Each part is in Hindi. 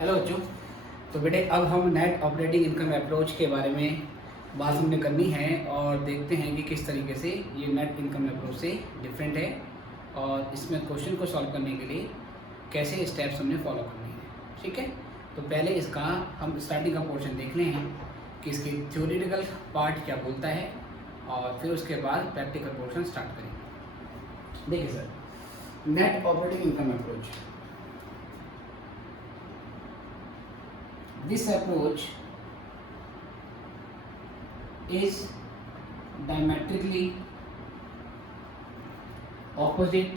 हेलो बच्चों। तो बेटे अब हम नेट ऑपरेटिंग इनकम अप्रोच के बारे में बात हमने करनी है और देखते हैं कि किस तरीके से ये नेट इनकम अप्रोच से डिफरेंट है और इसमें क्वेश्चन को सॉल्व करने के लिए कैसे स्टेप्स हमने फॉलो करने हैं। ठीक है, तो पहले इसका हम स्टार्टिंग का पोर्शन देख लें हैं कि इसकी थ्योरेटिकल पार्ट क्या बोलता है और फिर उसके बाद प्रैक्टिकल पोर्शन स्टार्ट करेंगे। देखिए sir, net operating income approach, this approach is diametrically opposite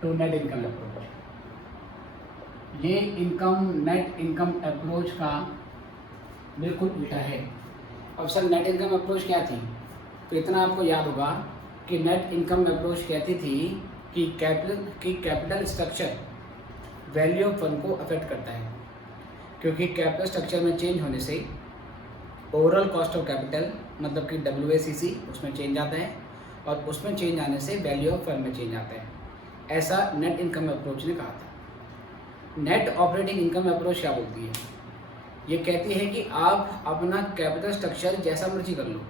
to net income approach। ये नेट इनकम अप्रोच का बिल्कुल उल्टा है। अब सर नेट इनकम अप्रोच क्या थी? तो इतना आपको याद होगा कि नेट इनकम अप्रोच कहती थी कि capital structure value of fund को अफेक्ट करता है, क्योंकि कैपिटल स्ट्रक्चर में चेंज होने से ओवरऑल कॉस्ट ऑफ कैपिटल मतलब कि WACC उसमें चेंज आता है और उसमें चेंज आने से वैल्यू ऑफ फंड में चेंज आता है। ऐसा नेट इनकम अप्रोच ने कहा था। नेट ऑपरेटिंग इनकम अप्रोच क्या बोलती है? ये कहती है कि आप अपना कैपिटल स्ट्रक्चर जैसा मर्जी कर लो,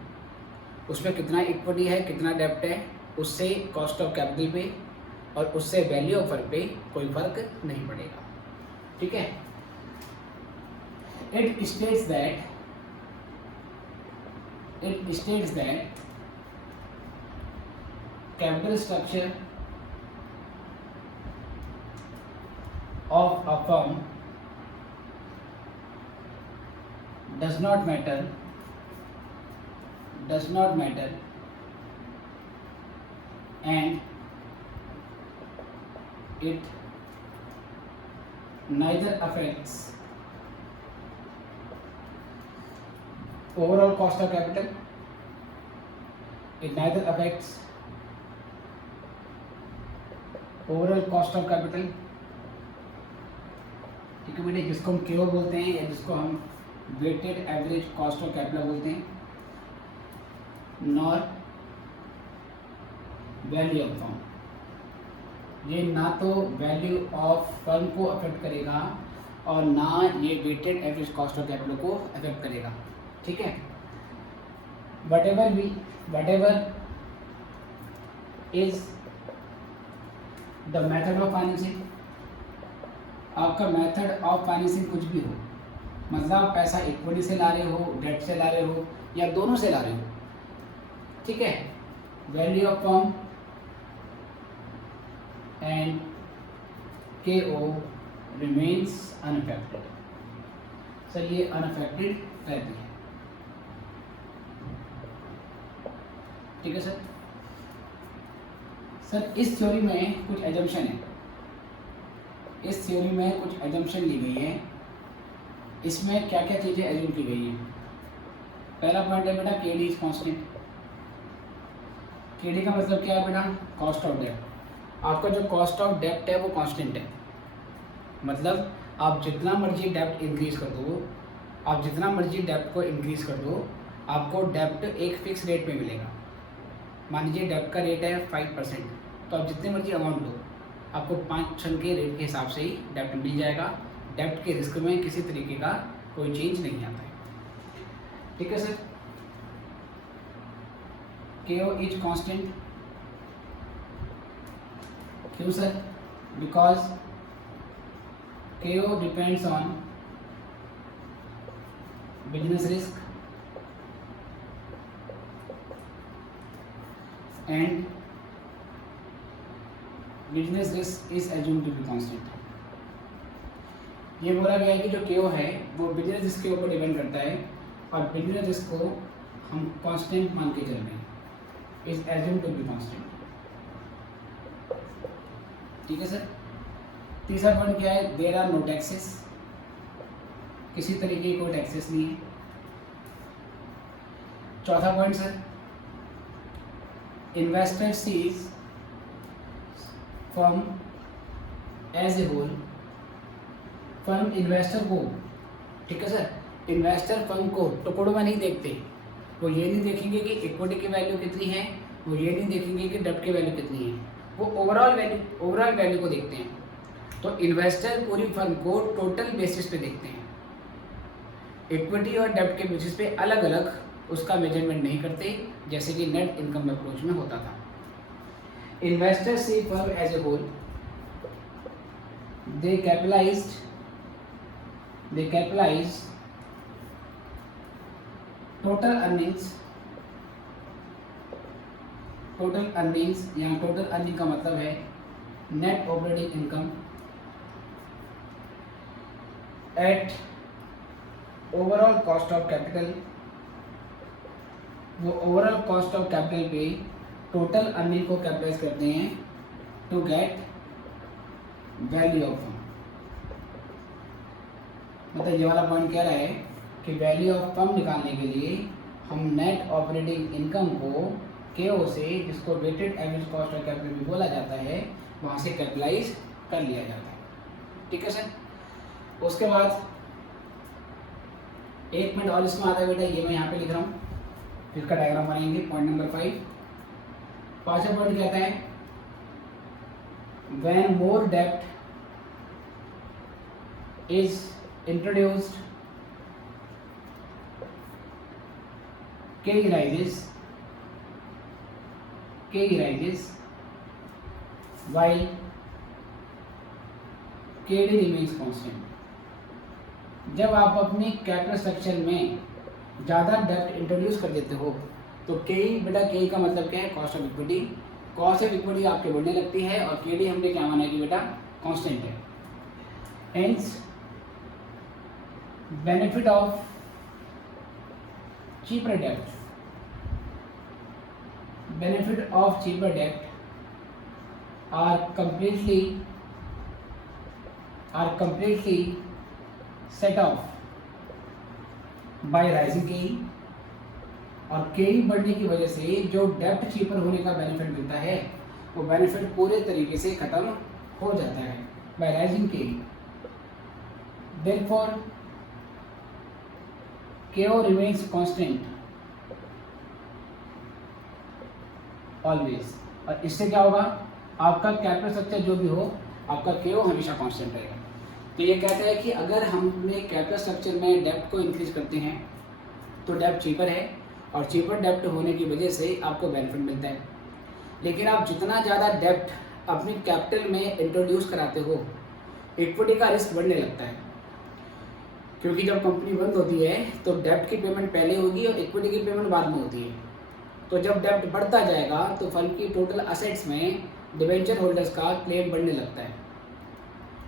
उसमें कितना इक्विटी है कितना डेब्ट है उससे कॉस्ट ऑफ कैपिटल पे और उससे वैल्यू ऑफ फंड पे कोई फर्क नहीं पड़ेगा। ठीक है, it states that capital structure of a firm does not matter and it neither affects overall cost of capital, it neither affects overall cost of capital। ठीक है बेटे, जिसको हम KO बोलते हैं या जिसको हम weighted average cost of capital बोलते हैं, नॉर वैल्यू ऑफ फर्म। ये ना तो वैल्यू ऑफ फर्म को अफेक्ट करेगा और ना ये weighted average cost of capital को अफेक्ट करेगा। ठीक है, whatever is the method of financing, आपका मेथड ऑफ फाइनेंसिंग कुछ भी हो, मतलब आप पैसा इक्विटी से ला रहे हो, डेट से ला रहे हो या दोनों से ला रहे हो। ठीक है, value of firm and KO remains unaffected. Sir ये अनअफेक्टेड रहती है। ठीक है सर। सर इस थ्योरी में कुछ एजम्पशन है, इस थ्योरी में कुछ एजम्पशन ली गई है। इसमें क्या क्या चीज़ें एज्यूम की गई हैं? पहला पॉइंट है बेटा KD इज कांस्टेंट। KD का मतलब क्या है बेटा? कॉस्ट ऑफ डेब्ट। आपका जो कॉस्ट ऑफ डेब्ट है वो कांस्टेंट है, मतलब आप जितना मर्जी डेब्ट इंक्रीज कर दो, आप जितना मर्जी डेब्ट को इंक्रीज कर दो, आपको डेब्ट एक फिक्स रेट पे मिलेगा। मान लीजिए डेब्ट का रेट है 5%, तो आप जितने मर्जी अमाउंट दो आपको 5% के रेट के हिसाब से ही डेब्ट मिल जाएगा। डेब्ट के रिस्क में किसी तरीके का कोई चेंज नहीं आता है। ठीक है सर। KO is constant. क्यों sir? Because KO depends on business risk and business risk is assumed to be constant. ये बोला गया है कि जो KO है वो बिजनेस रिस्क के ऊपर डिपेंड करता है और बिजनेस रिस्क को हम कांस्टेंट मान के चल रहे हैं, is assumed to be constant. ठीक है सर। तीसरा पॉइंट क्या है? देयर आर नो टैक्सेस, किसी तरीके की कोई टैक्सेस नहीं है। चौथा point sir, investor sees firm as a whole, firm investor को, ठीक है सर, इन्वेस्टर फर्म को टुकड़ों में नहीं देखते। वो ये नहीं देखेंगे कि इक्विटी की वैल्यू कितनी है, वो ये नहीं देखेंगे कि डेब्ट की वैल्यू कितनी है, वो ओवरऑल वैल्यू को देखते हैं। तो इन्वेस्टर पूरी फर्म को टोटल बेसिस पे देखते हैं, इक्विटी और डेब्ट के बेसिस पे अलग अलग उसका मेजरमेंट नहीं करते, जैसे कि नेट इनकम अप्रोच में होता था। Investor see firm as a whole, they capitalized total earnings, यहाँ टोटल अर्निंग का मतलब है net operating income at overall cost of capital. वो ओवरऑल कॉस्ट ऑफ कैपिटल पे टोटल अर्निंग को कैपिटलाइज करते हैं to get value of firm. मतलब ये वाला पॉइंट कह रहा है कि वैल्यू ऑफ फर्म निकालने के लिए हम नेट ऑपरेटिंग इनकम को केओ से, जिसको weighted average cost of capital भी बोला जाता है, वहाँ से कैपिटलाइज कर लिया जाता है। ठीक है सर। उसके बाद एक मिनट और इसमें आता है बेटा, ये मैं यहाँ पे लिख रहा हूँ, फिर इसका डायग्राम बनाएंगे। पॉइंट नंबर 5, पाँचवा पॉइंट कहता है when more debt is introduced, K rises while KD remains constant। जब आप अपनी कैपिटल स्ट्रक्चर में ज़्यादा डेप्ट इंट्रोड्यूस कर देते हो तो बेटा के का मतलब क्या है, cost of equity. Cost of equity आपके बढ़ने लगती है और केडी हमने क्या माना कि बेटा कांस्टेंट है। हेंस बेनिफिट ऑफ चीपर डेप्ट are completely set off by rising KE। और केई बढ़ने की वजह से जो डेप्ट चीपर होने का बेनिफिट मिलता है वो बेनिफिट पूरे तरीके से खत्म हो जाता है बाय राइजिंग केई। देयरफॉर केओ रिमेन्स कांस्टेंट ऑलवेज। और इससे क्या होगा, आपका कैपिटल स्ट्रक्चर जो भी हो, आपका केओ हमेशा कांस्टेंट रहेगा। तो ये कहता है कि अगर हम अपने कैपिटल स्ट्रक्चर में डेप्ट को इंक्रीज करते हैं तो डेप्ट चीपर है और चीपर डेप्ट होने की वजह से आपको बेनिफिट मिलता है। लेकिन आप जितना ज़्यादा डेप्ट अपनी कैपिटल में इंट्रोड्यूस कराते हो, इक्विटी का रिस्क बढ़ने लगता है, क्योंकि जब कंपनी बंद होती है तो डेप्ट की पेमेंट पहले होगी और इक्विटी की पेमेंट बाद में होती है। तो जब डेप्ट बढ़ता जाएगा तो फर्म की टोटल असेट्स में डिवेंचर होल्डर्स का क्लेम बढ़ने लगता है।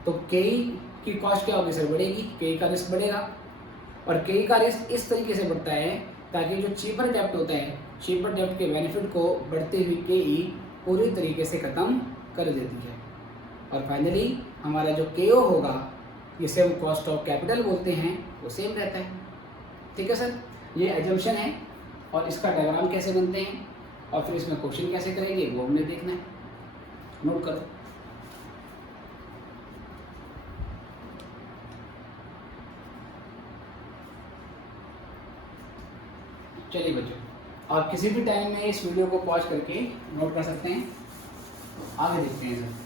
तो केई की कॉस्ट क्या होगी सर, बढ़ेगी, केई का रिस्क बढ़ेगा। और केई का रिस्क इस तरीके से बढ़ता है ताकि जो चीपर डेप्ट होता है, चीपर डेप्ट के बेनिफिट को बढ़ते हुए केई पूरी तरीके से ख़त्म कर देती है। और फाइनली हमारा जो केओ होगा, जिसे हम कॉस्ट ऑफ कैपिटल बोलते हैं, वो सेम रहता है। ठीक है सर, ये एजम्पशन है और इसका डायग्राम कैसे बनते हैं और फिर इसमें क्वेश्चन कैसे करेंगे वो हमने देखना है। नोट करो। चलिए बच्चों, आप किसी भी टाइम में इस वीडियो को पॉज करके नोट कर सकते हैं। आगे देखते हैं सर।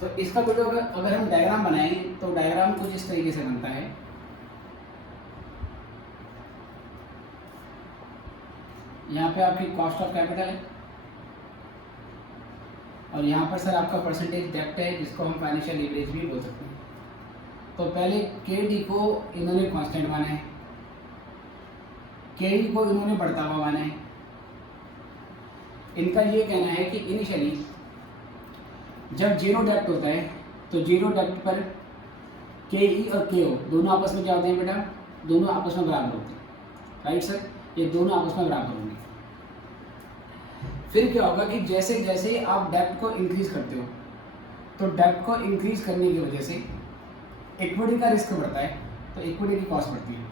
तो इसका तो अगर हम डायग्राम बनाएं तो डायग्राम कुछ इस तरीके से बनता है। यहाँ पे आपकी कॉस्ट ऑफ कैपिटल है और यहाँ पर सर आपका परसेंटेज डेप्ट है, जिसको हम फाइनेंशियल लीवरेज भी बोल सकते हैं। तो पहले केडी को इन्होंने कांस्टेंट माना है, केडी को इन्होंने बढ़ता हुआ माना है। इनका ये कहना है कि इनिशियली जब जीरो डेप्ट होता है तो जीरो डेप्ट पर केई और केओ दोनों आपस में क्या होते हैं बेटा, दोनों आपस में बराबर होते हैं। राइट सर, ये दोनों आपस में बराबर होंगे। फिर क्या होगा कि जैसे जैसे आप डेप्ट को इंक्रीज करते हो तो डेप्ट को इंक्रीज करने की वजह से इक्विटी का रिस्क बढ़ता है तो इक्विटी की कॉस्ट बढ़ती है।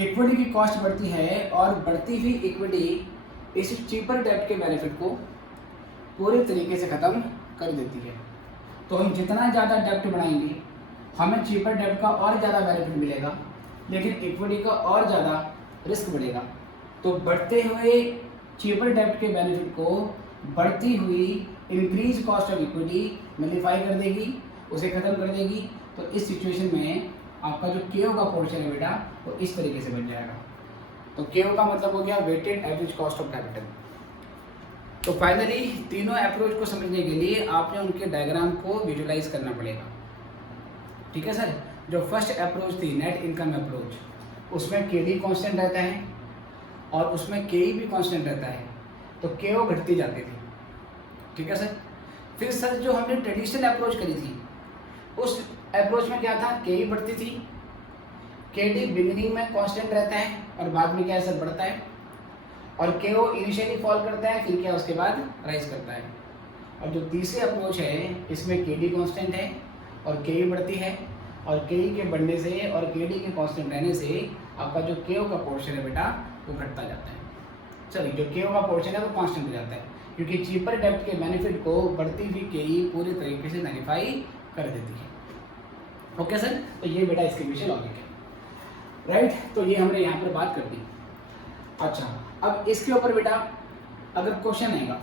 इक्विटी की कॉस्ट बढ़ती है और बढ़ती हुई इक्विटी इस चीपर डेब्ट के बेनिफिट को पूरे तरीके से ख़त्म कर देती है। तो हम जितना ज़्यादा डेब्ट बनाएंगे हमें चीपर डेब्ट का और ज़्यादा बेनिफिट मिलेगा, लेकिन इक्विटी का और ज़्यादा रिस्क बढ़ेगा। तो बढ़ते हुए चीपर डेब्ट के बेनिफिट को बढ़ती हुई increase cost of equity nullify कर देगी, उसे ख़त्म कर देगी। तो इस सिचुएशन में आपका जो केओ का पोर्शन है बेटा वो इस तरीके से बन जाएगा। तो केओ का मतलब हो गया weighted average cost of capital. तो फाइनली तीनों अप्रोच को समझने के लिए आपने उनके डायग्राम को विजुलाइज करना पड़ेगा। ठीक है सर। जो फर्स्ट अप्रोच थी नेट इनकम अप्रोच, उसमें केडी कांस्टेंट रहता है और उसमें केई भी कांस्टेंट रहता है, तो केओ घटती जाती थी। ठीक है सर। फिर सर जो हमने ट्रेडिशनल अप्रोच करी थी उस अप्रोच में क्या था, केई बढ़ती थी, केडी बिगिनिंग में कांस्टेंट रहता है और बाद में क्या है सर बढ़ता है, और केओ इनिशियली फॉल करता है फिर क्या उसके बाद राइज करता है। और जो तीसरी अप्रोच है इसमें केडी कांस्टेंट है और केई बढ़ती है, और केई के बढ़ने से और केडी के कांस्टेंट रहने से आपका जो केओ का पोर्शन है बेटा वो घटता जाता है। चलिए जो केओ का पोर्शन है वो कांस्टेंट हो जाता है, क्योंकि चीपर डेब्ट के बेनिफिट को बढ़ती हुई केई पूरी तरीके से नलीफाई कर देती है। Okay sir. तो ये बेटा इसके पीछे लॉजिक है, राइट। तो ये हमने यहाँ पर बात कर दी। अच्छा, अब इसके ऊपर बेटा अगर क्वेश्चन आएगा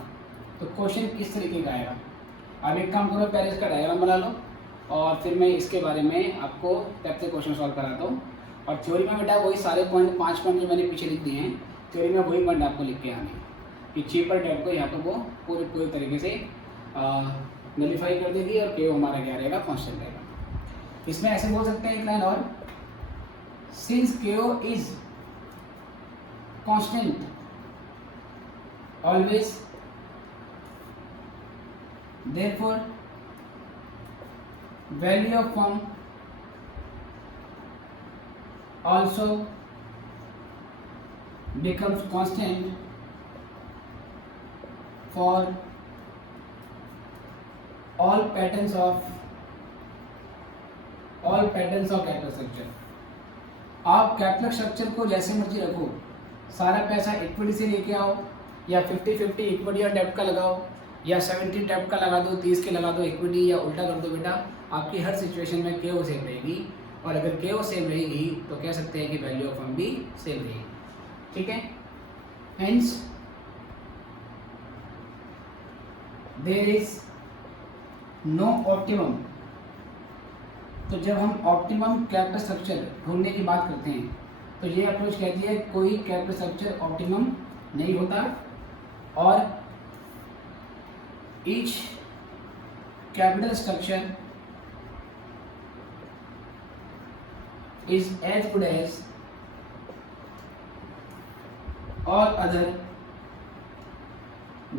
तो क्वेश्चन किस तरीके का आएगा। अब एक काम करो, पहले इसका डायग्राम बना लो और फिर मैं इसके बारे में आपको टैप से क्वेश्चन सॉल्व कराता हूँ। और थ्योरी में बेटा वही सारे पॉइंट 5 पॉइंट जो मैंने पीछे लिख दिए हैं, थ्योरी में वही पॉइंट आपको लिख के आने कि चीपर डेब्ट को यहाँ पर वो पूरे तरीके से नलीफाई कर देगी और केओ हमारा क्या रहेगा, कांस्टेंट रहेगा। इसमें ऐसे बोल सकते हैं एक लाइन और, सिंस केओ is constant always therefore value of firm also becomes constant for all patterns of capital structure. आप कैपिटल स्ट्रक्चर को जैसे मर्जी रखो, सारा पैसा इक्विटी से लेके आओ या 50-50 इक्विटी और डेब्ट का लगाओ या 70 डेब्ट का लगा दो, 30 के लगा दो इक्विटी, या उल्टा कर दो बेटा, आपकी हर सिचुएशन में केओ सेम रहेगी। और अगर केओ सेम रहेगी तो कह सकते हैं कि वैल्यू ऑफ फर्म भी सेम रहेगी। ठीक है। Hence there is no optimum. तो जब हम ऑप्टिमम कैपिटल स्ट्रक्चर ढूंढने की बात करते हैं तो ये अप्रोच कहती है कोई कैपिटल स्ट्रक्चर ऑप्टिमम नहीं होता, और each capital structure is as good as all other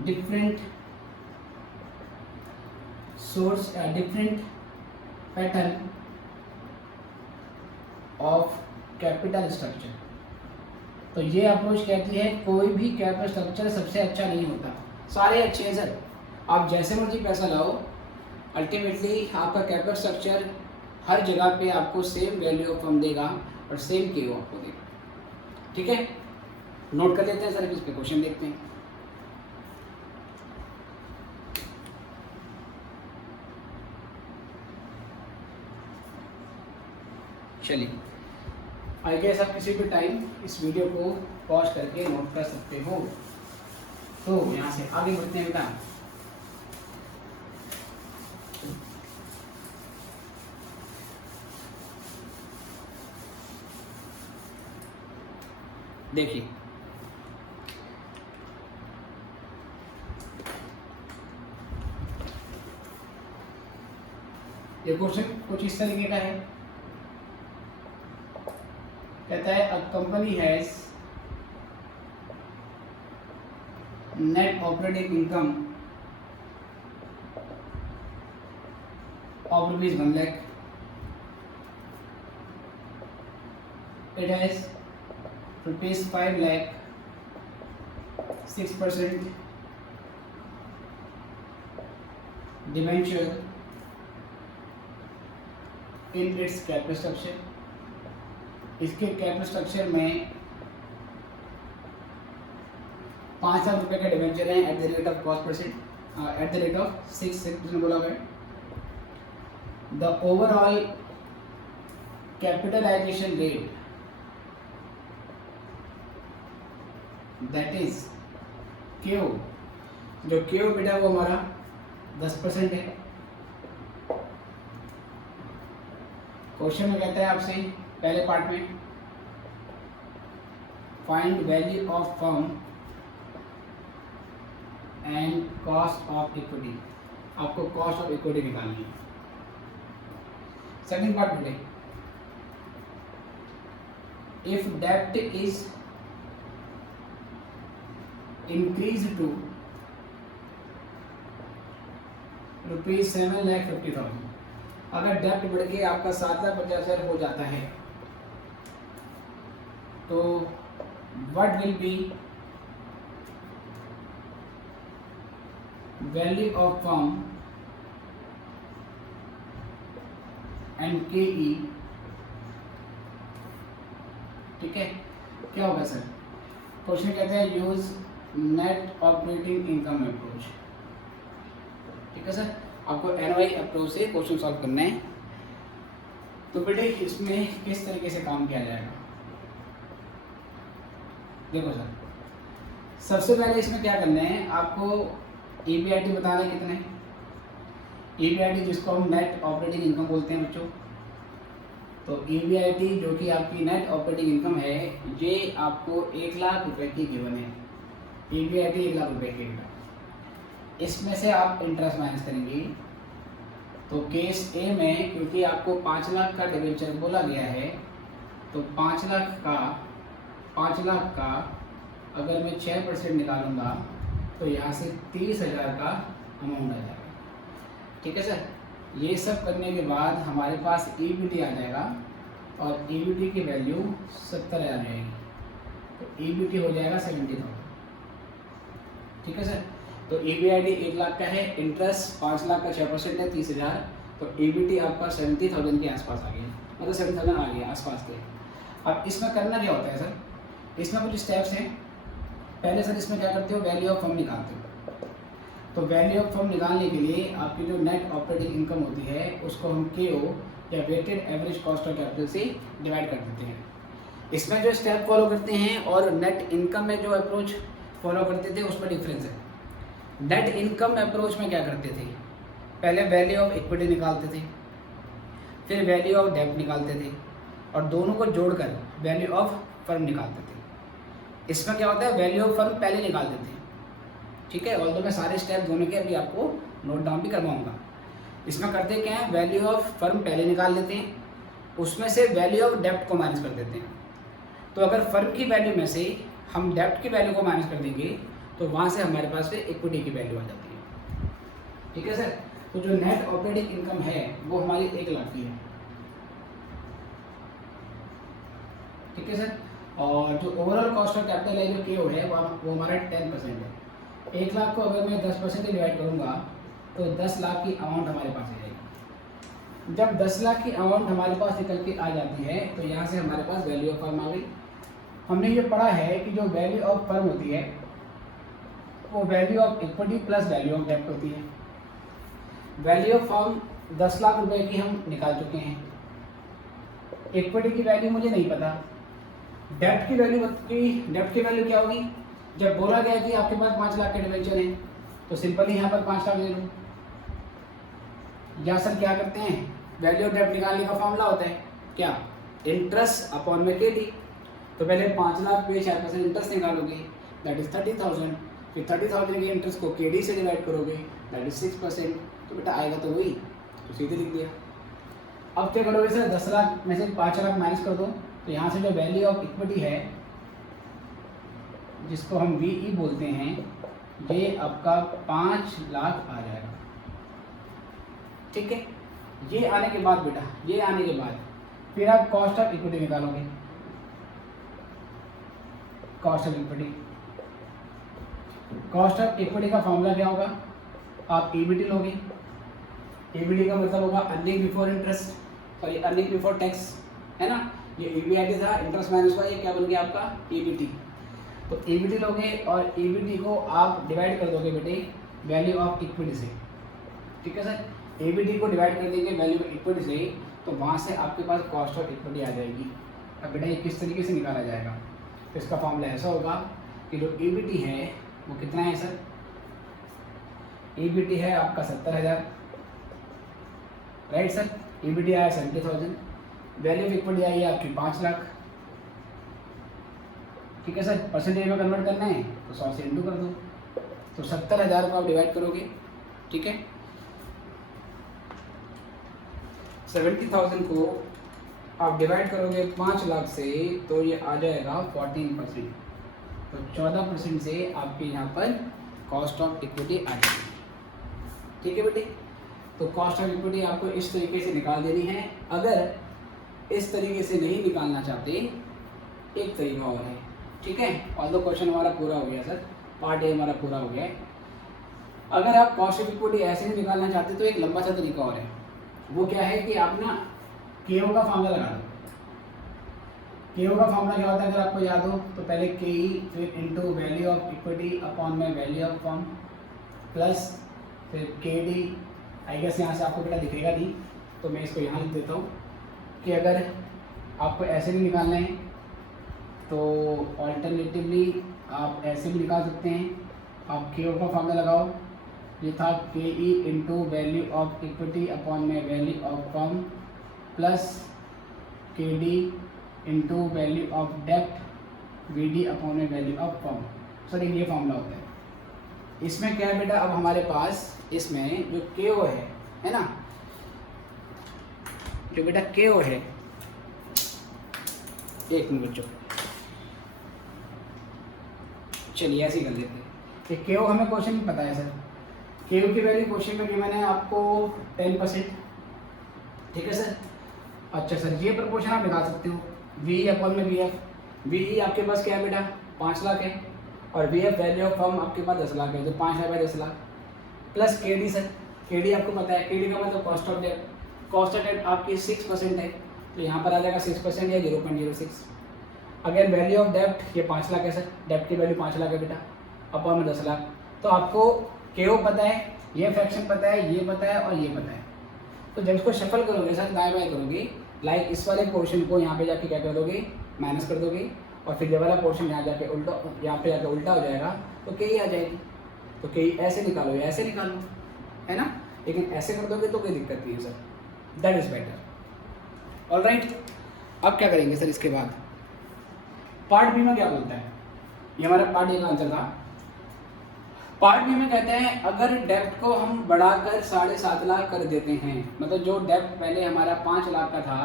different source different pattern of capital structure। तो ये अप्रोच कहती है कोई भी कैपिटल स्ट्रक्चर सबसे अच्छा नहीं होता, सारे अच्छे हैं सर, आप जैसे मर्जी पैसा लाओ, अल्टीमेटली आपका कैपिटल स्ट्रक्चर हर जगह पे आपको सेम वैल्यू ऑफ फर्म देगा और सेम केओ आपको देगा। ठीक है। नोट कर लेते हैं सर, इस पे क्वेश्चन देखते हैं। चलिए, आई गेस आप किसी भी टाइम इस वीडियो को पॉज करके नोट कर सकते हो। तो यहाँ से आगे बढ़ते हैं बेटा। देखिए, ये क्वेश्चन कुछ इस तरीके का है। कहता है a company has net operating income of rupees 1 lakh. It has rupees 5 lakh, 6% debenture in its capital structure, इसके कैपिटल स्ट्रक्चर में 5 लाख रुपए का डिवेंचर है at the rate of cost percent, at the rate of 6% बोला हुआ है। The overall capitalization rate that is Q, जो क्यू बेटा वो हमारा 10% है। क्वेश्चन में कहता है आपसे पहले पार्ट में find value of firm and cost of equity, आपको कॉस्ट ऑफ इक्विटी निकालनी है। सेकंड पार्ट में इफ डेब्ट इज इंक्रीज टू ₹7,50,000, अगर डेब्ट बढ़ के आपका 7,50,000 हो जाता है तो what will be value of firm and KE, ठीक है। क्या होगा सर? क्वेश्चन कहते हैं use net operating income approach, ठीक है सर। आपको NOI अप्रोच से क्वेश्चन सॉल्व करना है। तो बेटे इसमें किस तरीके से काम किया जाएगा, देखो सर, सबसे पहले इसमें क्या करना है, आपको EBIT बताना है कितने, EBIT जिसको हम नेट ऑपरेटिंग इनकम बोलते हैं बच्चों। तो EBIT जो कि आपकी नेट ऑपरेटिंग इनकम है, ये आपको 1 लाख रुपए की गिवन है। EBIT 1 लाख रुपए की, इसमें से आप इंटरेस्ट माइनस करेंगे। तो केस ए में क्योंकि आपको 5 लाख का डिवेंचर बोला गया है, तो 5 लाख का अगर मैं 6% निकालूंगा तो यहाँ से 30,000 का अमाउंट आ जाएगा, ठीक है सर। ये सब करने के बाद हमारे पास EBIT आ जाएगा और EBIT की वैल्यू 70,000 आ जाएगी, तो EBIT हो जाएगा 70,000, ठीक है सर। तो EBIT 1 लाख का है, इंटरेस्ट 5 लाख का 6% है 30,000, तो EBIT आपका 70,000 के आसपास आ गया, मतलब 70,000 आ गया आसपास के। अब इसमें करना क्या होता है सर, इसमें कुछ स्टेप्स हैं। पहले सर इसमें क्या करते हो, वैल्यू ऑफ फर्म निकालते हो। तो वैल्यू ऑफ फर्म निकालने के लिए आपकी जो नेट ऑपरेटिंग इनकम होती है उसको हम KO या weighted average cost of capital से डिवाइड कर देते हैं। इसमें जो स्टेप फॉलो करते हैं और नेट इनकम में जो अप्रोच फॉलो करते थे उसमें डिफरेंस है। नेट इनकम अप्रोच में क्या करते थे, पहले वैल्यू ऑफ इक्विटी निकालते थे, फिर वैल्यू ऑफ डेब्ट निकालते थे और दोनों को जोड़कर वैल्यू ऑफ फर्म निकालते थे। इसमें क्या होता है, वैल्यू ऑफ फर्म पहले निकालते थे, ठीक है। और तो मैं सारे स्टेप दोनों के अभी आपको नोट डाउन भी करवाऊंगा। इसमें करते क्या है, वैल्यू ऑफ फर्म पहले निकाल लेते हैं, उसमें से वैल्यू ऑफ डेब्ट को माइनस कर देते हैं। तो अगर फर्म की वैल्यू में से हम डेब्ट की वैल्यू को माइनस कर देंगे तो वहाँ से हमारे पास फिर इक्विटी की वैल्यू आ जाती है, ठीक है सर। तो जो नेट ऑपरेटिंग इनकम है वो हमारी 1 लाख की है, ठीक है सर। और जो ओवरऑल कॉस्ट ऑफ कैपिटल है जो KO है वो हमारा 10% है। 1 लाख को अगर मैं 10% डिवाइड करूँगा तो 10 लाख की अमाउंट हमारे पास आ जाएगी। जब 10 लाख की अमाउंट हमारे पास निकल के आ जाती है तो यहाँ से हमारे पास वैल्यू ऑफ फर्म आ गई। हमने ये पढ़ा है कि जो वैल्यू ऑफ फर्म होती है वो value of equity plus value of डेब्ट होती है। वैल्यू ऑफ फर्म 10 लाख रुपए की हम निकाल चुके हैं, इक्विटी की वैल्यू मुझे नहीं पता, डेब्ट की वैल्यू क्या होगी, जब बोला गया कि आपके पास 5 लाख के डिवेंचर हैं तो सिंपली यहाँ पर 5 लाख ले लो। या सर क्या करते हैं, वैल्यू ऑफ डेब्ट निकालने का फॉर्मूला होता है क्या, इंटरेस्ट अपॉन में KD। तो पहले 5 लाख पे 4% इंटरेस्ट निकालोगे दैट इज 30,000, फिर 30,000 के इंटरेस्ट को KD से डिवाइड करोगे दैट इज 6%। तो बेटा आएगा तो वही, तो सीधे लिख दिया। अब क्या करोगे सर, 10 लाख में से 5 लाख माइनस कर दो, तो यहाँ से जो वैल्यू ऑफ इक्विटी है जिसको हम VE बोलते हैं ये आपका 5 लाख आ जाएगा, ठीक है। ये आने के बाद बेटा, ये आने के बाद फिर आप कॉस्ट ऑफ इक्विटी निकालोगे। कॉस्ट ऑफ इक्विटी का फॉर्मूला क्या होगा, आप EBIT लोगे, EBIT का मतलब होगा earning before interest, sorry earning before tax है ना, ये EBIT था, इंटरेस्ट माइनस हुआ, ये क्या बन गया आपका EBT। तो EBT लोगे और EBT को आप डिवाइड कर दोगे बेटे वैल्यू ऑफ इक्विटी से, ठीक है सर। EBT को डिवाइड कर देंगे वैल्यू ऑफ इक्विटी से, तो वहाँ से आपके पास कॉस्ट ऑफ इक्विटी आ जाएगी। अब बेटा ये किस तरीके से निकाला जाएगा, तो इसका फॉर्मूला ऐसा होगा कि जो EBT है वो कितना है सर, EBT है आपका 70,000, राइट सर। EBT आया 70,000, वैल्यू ऑफ इक्विटी आई है आपकी 5 लाख, ठीक है सर। परसेंटेज में कन्वर्ट करना है तो 100 से इंटू कर दो, तो 70,000 को आप डिवाइड करोगे, ठीक है। 70,000 को आप डिवाइड करोगे 5 लाख से, तो ये आ जाएगा 14%, तो 14% से आपके यहाँ पर कॉस्ट ऑफ इक्विटी आ जाएगी, ठीक है बेटे। तो कॉस्ट ऑफ इक्विटी आपको इस तरीके से निकाल देनी है। अगर इस तरीके से नहीं निकालना चाहते, एक तरीका और है, ठीक है। ऑल द क्वेश्चन हमारा पूरा हो गया सर, पार्ट ए हमारा पूरा हो गया है। अगर आप कॉस्ट ऑफ इक्विटी ऐसे नहीं निकालना चाहते तो एक लंबा सा तरीका और है, वो क्या है कि आप ना KO का फॉर्मूला लगा दो। KO का फॉर्मूला क्या होता है अगर आपको याद हो तो, पहले KE फिर into value of equity upon में वैल्यू ऑफ फर्म प्लस फिर KD। आई गेस यहाँ से आपको बेटा दिखेगा नहीं, तो मैं इसको यहाँ लिख देता हूँ कि अगर आपको ऐसे भी निकालना है तो ऑल्टरनेटिवली आप ऐसे भी निकाल सकते हैं। आप KO का फॉर्मूला लगाओ, ये था KE into value of equity upon में value of firm plus KD into value of डेप्ट VD अपॉन में वैल्यू ऑफ फर्म। सर ये फॉर्मूला होता है। इसमें क्या है बेटा, अब हमारे पास इसमें जो KO है ना, जो बेटा KO है, एक मिनट बच्चों, चलिए ऐसे ही कर लेते हैं कि KO हमें क्वेश्चन में पता है सर। KO की वैल्यू क्वेश्चन में गिवन है आपको 10%, ठीक है सर। अच्छा सर, ये प्रपोर्शन आप निकाल सकते हो VE अपॉन में VF। VE आपके पास क्या है बेटा 5 लाख है, और VF वैल्यू ऑफ फर्म आपके पास 10 लाख है, तो 5 lakh by 10 lakh plus KD sir. KD आपको पता है, KD का मतलब cost of debt. Cost of debt आपकी 6% है, तो यहाँ पर आ जाएगा 6% या 0.06। अगेन वैल्यू ऑफ डेप्ट ये 5 लाख है सर, डेप्ट की वैल्यू 5 लाख है बेटा, अपॉन में 10 लाख। तो आपको KO पता है, ये फ्रैक्शन पता है, ये पता है और ये पता है। तो जब इसको शफल करोगे सर, दाएं बाएं करोगे, लाइक इस वाले पोर्शन को यहाँ पे जाके क्या कर दोगे, माइनस कर दोगे, और फिर ये वाला पोर्शन यहाँ जाके उल्टा, यहाँ पे जाके उल्टा हो जाएगा, तो KE आ जाएगी। तो KE ऐसे निकालो या ऐसे निकालो, है ना, लेकिन ऐसे कर दोगे तो कोई दिक्कत नहीं है sir, that is better. All right, अब क्या करेंगे सर इसके बाद, पार्ट बी में क्या बोलता है, ये हमारा पार्ट ए का आंसर था। पार्ट बी में कहते हैं अगर डेप्ट को हम बढ़ाकर 7.5 लाख कर देते हैं, मतलब जो डेप्ट पहले हमारा 5 लाख का था,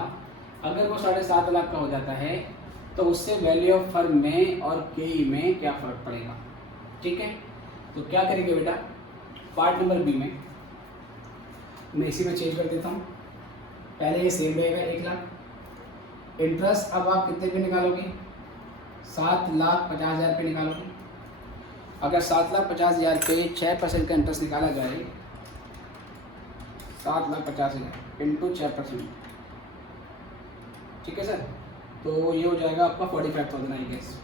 अगर वो 7.5 लाख का हो जाता है, तो उससे वैल्यू ऑफ फर्म में और KE में क्या फ़र्क पड़ेगा, ठीक है। तो क्या करेंगे बेटा, पार्ट नंबर बी में मैं इसी में चेंज कर देता हूँ। पहले ये सेम रहेगा 1 लाख। इंटरेस्ट अब आप कितने पे निकालोगे, 7,50,000 पे निकालोगे। अगर 7,50,000 पे 6% का इंटरेस्ट निकाला जाए, 7,50,000 इंटू 6%, ठीक है सर, तो ये हो जाएगा आपका 45,000 आई गेस।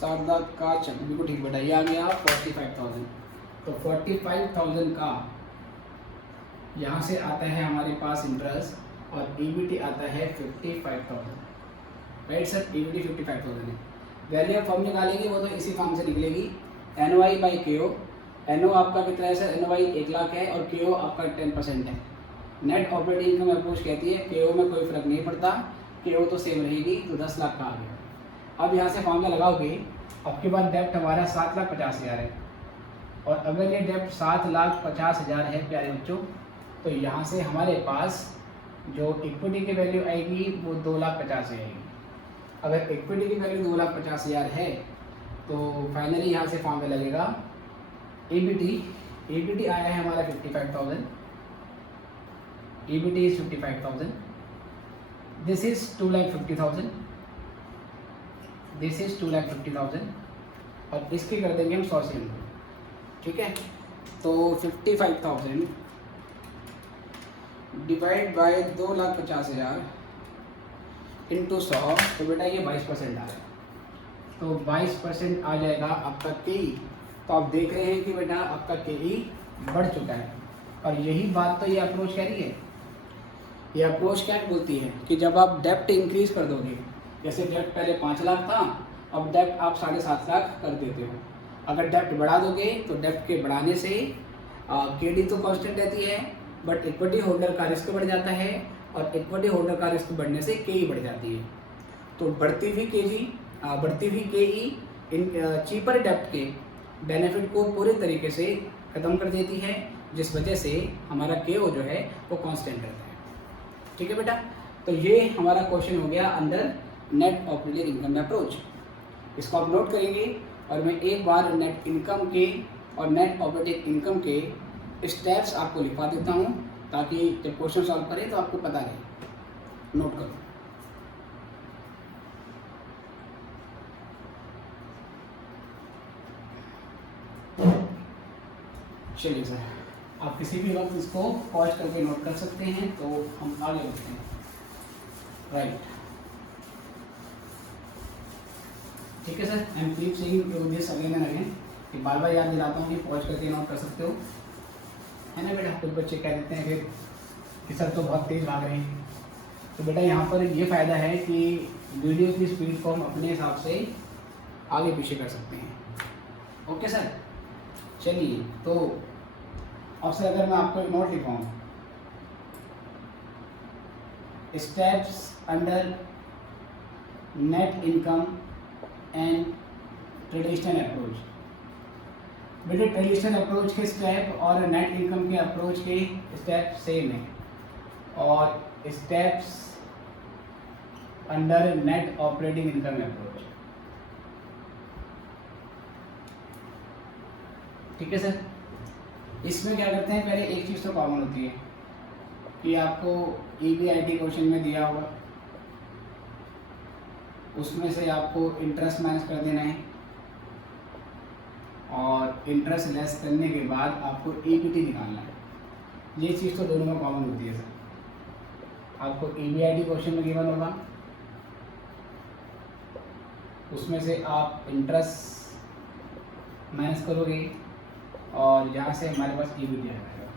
7 लाख का बिल्कुल ठीक बेटा, ये आ गया 45,000। तो 45,000 का यहाँ से आता है हमारे पास इंटरेस्ट, और EBT आता है 55,000, राइट सर। EBT 55,000 है। वैल्यू ऑफ फर्म निकालेंगे वो तो इसी फॉर्म से निकलेगी, NOI बाई KO। NO आपका कितना है सर, NOI 1 लाख है और KO आपका 10% है। नेट ऑपरेटिंग इनकम अप्रोच कहती है KO में कोई फर्क नहीं पड़ता, KO तो सेम रहेगी, तो 10 लाख का आ गया। अब यहाँ से फॉर्मूला लगाओगे, आपके पास डेप्ट हमारा 7,50,000 है, और अगर ये डेप्ट 7,50,000 है प्यारे बच्चों, तो यहाँ से हमारे पास जो इक्विटी की वैल्यू आएगी वो 2,50,000 आएगी। अगर इक्विटी की वैल्यू 2,50,000 है, तो फाइनली यहाँ से फॉर्मूला लगेगा EBT आया है हमारा 55,000, EBT is 55,000, this is 2,50,000, this is 2,50,000, और इसकी कर देंगे हम 100 से, ठीक है। तो 55,000 डिवाइड बाय 2,50,000 इंटू 100, तो बेटा ये 22% आ रहा है। तो 22% आ जाएगा आपका के। तो आप देख रहे हैं कि बेटा आपका के बढ़ चुका है। और यही बात तो ये अप्रोच कह रही है। ये अप्रोच क्या बोलती है कि जब आप डेप्ट इंक्रीज कर दोगे, जैसे डेप्ट पहले 5 लाख था, अब डेप्ट आप 7.5 लाख कर देते हो। अगर डेप्ट बढ़ा दोगे तो डेप्ट के बढ़ाने से केडी तो कांस्टेंट रहती है, बट इक्विटी होल्डर का रिस्क बढ़ जाता है, और इक्विटी होल्डर का रिस्क बढ़ने से के बढ़ जाती है। तो बढ़ती हुई के चीपर डेप्ट के बेनिफिट को पूरे तरीके से ख़त्म कर देती है, जिस वजह से हमारा के जो है वो कांस्टेंट रहता है। ठीक है बेटा, तो ये हमारा क्वेश्चन हो गया under net operating income approach. इसको आप नोट करेंगे, और मैं एक बार नेट इनकम के और नेट ऑपरेटिंग इनकम के स्टेप्स आपको लिखवा देता हूँ, ताकि जब क्वेश्चन सॉल्व करें तो आपको पता रहे। नोट करो। चलिए सर, आप किसी भी वक्त इसको पॉज करके नोट कर सकते हैं, तो हम आगे बढ़ते हैं। राइट, ठीक है sir. I am keep saying this again and again, कि बार बार याद दिलाता हूँ कि पॉज करके नोट कर सकते हो, है ना बेटा। कुछ बच्चे कह देते हैं फिर कि सर तो बहुत तेज़ भाग रहे हैं। तो बेटा यहाँ पर ये फ़ायदा है कि वीडियो की स्पीड को हम अपने हिसाब से आगे पीछे कर सकते हैं। ओके सर, चलिए। तो अब से अगर मैं आपको एक नोट लिखवाऊँ, steps under net income and traditional approach. बेटे ट्रेडिशनल अप्रोच के स्टेप और नेट इनकम के अप्रोच के स्टेप सेम है, और steps under net operating income approach. ठीक है सर। इसमें क्या करते हैं, पहले एक चीज़ तो कॉमन होती है कि आपको EBIT क्वेश्चन में दिया होगा, उसमें से आपको इंटरेस्ट माइनस कर देना है, और इंटरेस्ट लेस करने के बाद आपको EBT निकालना है। ये चीज़ तो दोनों में कॉमन होती है सर। आपको EBIT क्वेश्चन में गिवन होगा, उसमें से आप इंटरेस्ट माइनस करोगे, और यहाँ से हमारे पास EBT आ जाएगा।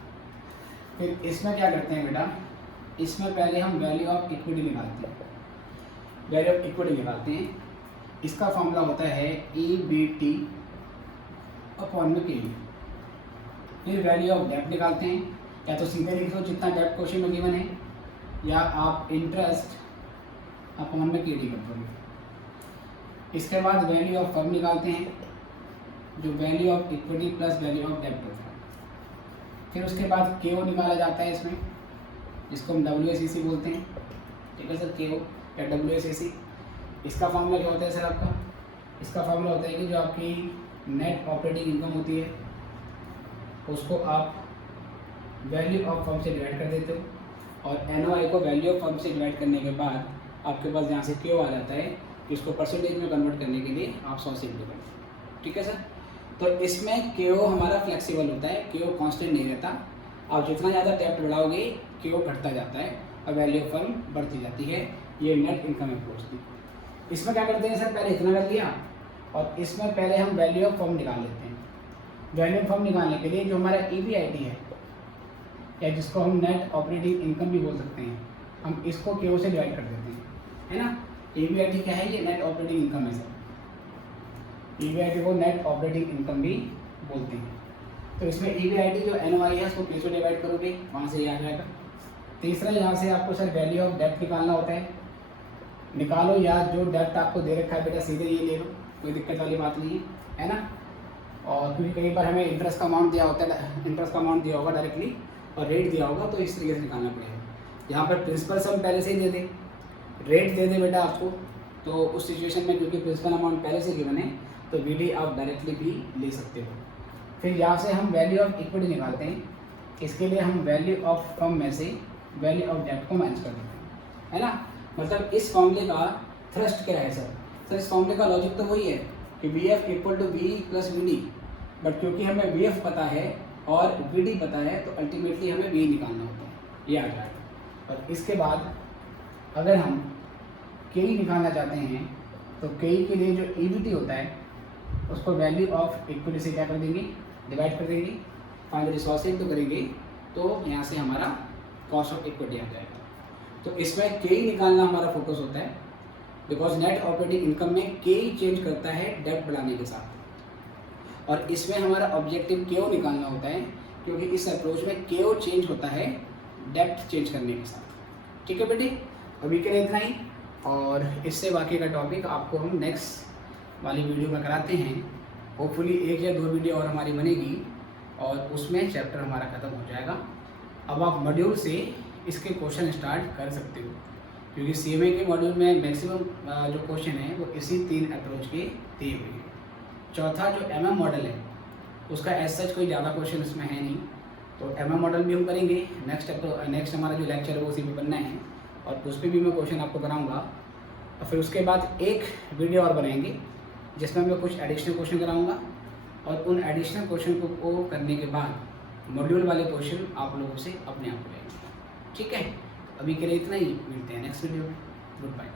फिर इसमें क्या करते हैं बेटा, इसमें पहले हम वैल्यू ऑफ इक्विटी निकालते हैं। वैल्यू ऑफ इक्विटी निकालते हैं, इसका फॉर्मूला होता है EBT अपॉन में के। फिर वैल्यू ऑफ डेप्ट निकालते हैं, या तो सीधे लिख दो जितना डेप्ट क्वेश्चन में गिवन है, या आप इंटरेस्ट अपॉन में के डी कर दोगे। इसके बाद वैल्यू ऑफ फर्म निकालते हैं, जो value of equity plus value of डेप्ट होता है। फिर उसके बाद KO निकाला जाता है इसमें, जिसको हम WACC बोलते हैं। ठीक है सर, KO या WACC। इसका फॉर्मूला क्या होता है सर आपका? इसका फॉर्मूला होता है कि जो आपकी नेट ऑपरेटिंग इनकम होती है, उसको आप वैल्यू ऑफ फर्म से डिवाइड कर देते हो, और NOI को वैल्यू ऑफ फर्म से डिवाइड करने के बाद आपके पास यहाँ से KO आ जाता है, इसको परसेंटेज में कन्वर्ट करने के लिए आप 100 से डिवाइड करते हैं। ठीक है सर। तो इसमें KO हमारा फ्लेक्सिबल होता है, KO कांस्टेंट नहीं रहता। आप जितना ज़्यादा डेप्ट बढ़ाओगे KO घटता जाता है, और वैल्यू ऑफ फर्म बढ़ती जाती है। ये नेट इनकम अप्रोच थी। इसमें क्या करते हैं सर, पहले इतना कर लिया, और इसमें पहले हम वैल्यू ऑफ फर्म निकाल लेते हैं। वैल्यू ऑफ फर्म निकालने के लिए जो हमारा EBIT है, या जिसको हम नेट ऑपरेटिंग इनकम भी बोल सकते हैं, हम इसको KO से डिवाइड कर देते हैं, है ना। EBIT क्या है? ये नेट ऑपरेटिंग इनकम है सर। EBIT को नेट ऑपरेटिंग इनकम भी बोलते हैं। तो इसमें EBIT जो NOI है उसको K से डिवाइड करोगे, वहाँ से ये आ जाएगा। तीसरा यहाँ से आपको सर वैल्यू ऑफ डेप्ट निकालना होता है। निकालो, या जो डेप्ट आपको दे रखा है बेटा सीधे ये ले लो, कोई दिक्कत वाली बात नहीं है ना। और क्योंकि कई बार हमें इंटरेस्ट का अमाउंट दिया होता है, इंटरेस्ट का अमाउंट दिया होगा डायरेक्टली, और रेट दिया होगा, तो इस तरीके से निकालना पड़ेगा। यहाँ पर प्रिंसिपल सम पहले से ही दे दे, रेट दे दे बेटा आपको, तो उस सिचुएशन में क्योंकि प्रिंसिपल अमाउंट पहले से गिवन है, तो VD आप डायरेक्टली भी ले सकते हो। फिर यहाँ से हम वैल्यू ऑफ इक्विटी निकालते हैं। इसके लिए हम वैल्यू ऑफ फर्म में से वैल्यू ऑफ डेप्ट को माइनस कर देते हैं, है ना। मतलब इस फॉर्मूले का थ्रस्ट क्या है सर? सर इस फॉर्मूले का लॉजिक तो वही है कि VF equal to VE plus VD, but क्योंकि हमें VF पता है और VD पता है, तो अल्टीमेटली हमें VE निकालना होता है। ये आ जाएगा। और इसके बाद अगर हम के निकालना चाहते हैं तो के के लिए जो ईबीटी होता है उसको वैल्यू ऑफ इक्विटी से क्या कर देंगे, डिवाइड कर देंगे। फाइनल रिसोर्स से तो करेंगे तो यहाँ से हमारा कॉस्ट ऑफ इक्विटी आ जाएगा। तो इसमें के निकालना हमारा फोकस होता है, बिकॉज नेट ऑपरेटिंग इनकम में के चेंज करता है डेब्ट बढ़ाने के साथ, और इसमें हमारा ऑब्जेक्टिव के निकालना होता है, क्योंकि इस अप्रोच में के चेंज होता है डेब्ट चेंज करने के साथ। ठीक है बेटे, अभी के लिए इतना ही, और इससे बाकी का टॉपिक आपको हम नेक्स्ट वाली वीडियो में कराते हैं। होपफुली 1 या 2 वीडियो और हमारी बनेगी और उसमें चैप्टर हमारा ख़त्म हो जाएगा। अब आप मॉड्यूल से इसके क्वेश्चन स्टार्ट कर सकते हो, क्योंकि सीएमए के मॉड्यूल में मैक्सिमम जो क्वेश्चन है वो इसी 3 अप्रोच के दिए हुए हैं। चौथा जो एमएम मॉडल है उसका एज सच कोई ज़्यादा क्वेश्चन इसमें है नहीं, तो एमएम मॉडल भी हम करेंगे। नेक्स्ट हमारा जो लेक्चर है वो उसी पे बनना है, और उस पर भी मैं क्वेश्चन आपको कराऊंगा। और फिर उसके बाद एक वीडियो और बनाएंगे जिसमें मैं कुछ एडिशनल क्वेश्चन कराऊंगा, और उन एडिशनल क्वेश्चन को करने के बाद मॉड्यूल वाले क्वेश्चन आप लोगों से अपने आप हो जाएंगे। ठीक है, अभी के लिए इतना ही, मिलते हैं नेक्स्ट वीडियो में। Good bye.